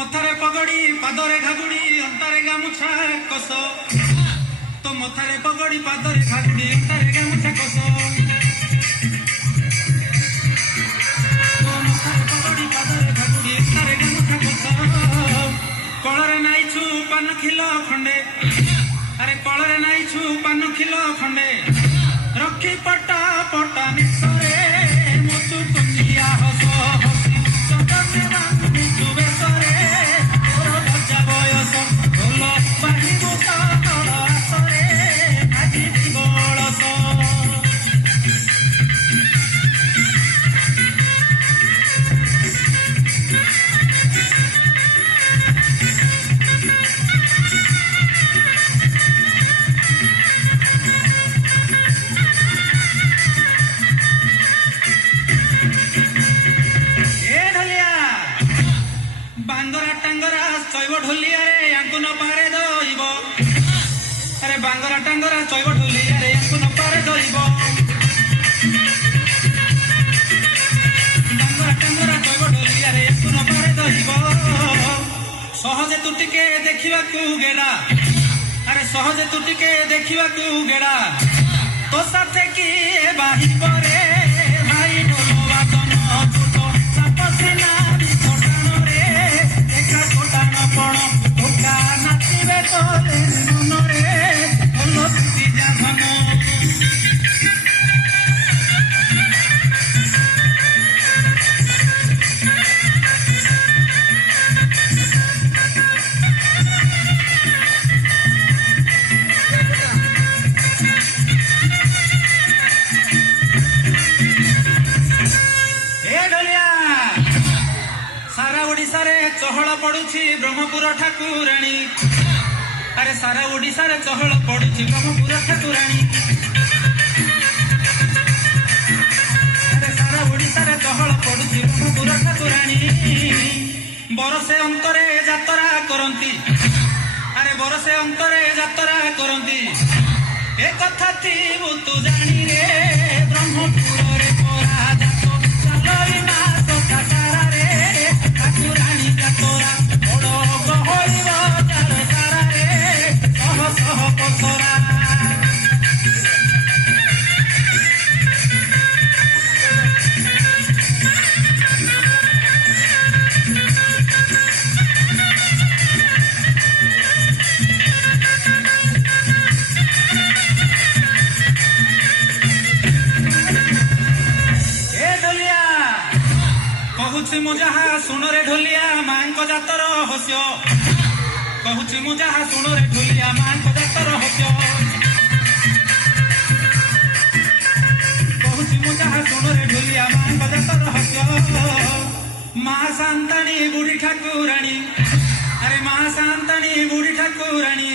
मथारे पगड़ी पादरे घागुड़ी अंतारे गामुछा कस तो मथारे पगड़ी पादरे घागुड़ी अंतारे गामुछा कस तो मथारे पगड़ी पादरे घागुड़ी अंतारे गामुछा कस कलरे नाइछु पान खिलो खंडे अरे कलरे नाइछु पान खिलो खंडे रखी पटा पटा निसरे मुतु कुंजिया हस हसी सदने मांगु जुबेसरे बांगरा टांगरा चैब ढोलिया रे यांकु न पारे दइब अरे बांगरा टांगरा चैब ढोलिया रे यांकु न पारे दइब बांगरा टांगरा चैब ढोलिया रे यांकु न पारे दइब सहजे तू टिके देखिबाकू गेला अरे सहजे तू टिके देखिबाकू गेला तो साथे की बाही परे भाई ढोलवा तन छुटो सापसिना सारा ओडिशा रे चहल पड़ुछि ब्रह्मपुर ठाकुराणी अरे सारा ओडिशा रे चहल पड़ुछि ब्रह्मपुर ठाकुराणी अरे सारा ओडिशा रे चहल पड़ुछि ब्रह्मपुर ठाकुराणी बरसे अंतरे यात्रा करंती अरे बरसे अंतरे यात्रा करंती ए कथा थी तू जानी रे ब्रह्मपुर रे परा जातो चलोई ना तो काटारा रे ठाकुराणी जातरा बड़ गहरी बाजार सारा रे सह सह पसरा कहूछि मु जहा सुन रे ढोलिया मांको जातर हस्य कहूछि मु जहा सुन रे ढोलिया मांको जातर हस्य कहूछि मु जहा सुन रे ढोलिया मांको जातर हस्य मां शांतानी बुढ़ी ठाकुराणी अरे मां शांतानी बुढ़ी ठाकुराणी